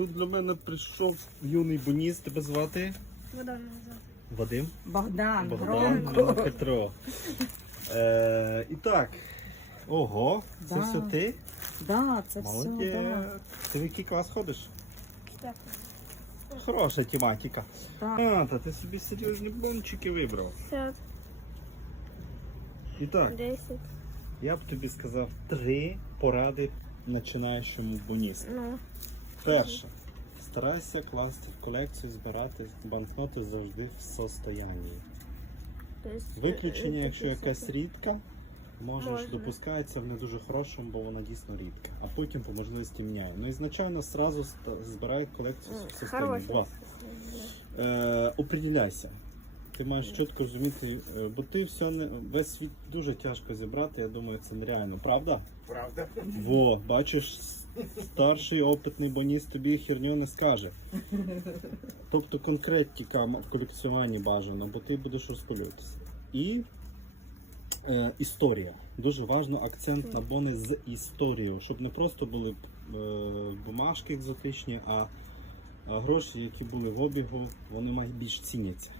тут для мене прийшов юний боніст, тебе звати назад. Вадим. Богдан, Богдан громко. Петро. Е, і так. Ого, це Да. все ти? Да, це все. Молодець. Да. Ти в який клас ходиш? Так. Хороша тематика. Так. А, та ти собі серйозні бончики вибрав. 50, І так, 10. я б тобі сказав три поради починаючому боністу. Ну, Перше. Старайся класти в колекцію, збирати банкноти завжди в состоянні. Виключення, е, якщо якась рідка, можеш Можна. допускається в не дуже хорошому, бо вона дійсно рідка. А потім по можливості міняє. Ну і звичайно, зразу збирай колекцію в состоянні. Два. Е, оприділяйся. Ти маєш чітко розуміти, е, бо ти все не весь світ дуже тяжко зібрати. Я думаю, це нереально, правда? Правда? Во, бачиш, старший опитний боніст тобі херню не скаже. Тобто конкретика в колекціонуванні бажано, бо ти будеш розпилюватися. І е, історія. Дуже важливо акцент на бони з історією, щоб не просто були е, бумажки екзотичні, а, а гроші, які були в обігу, вони мають більш ціняться.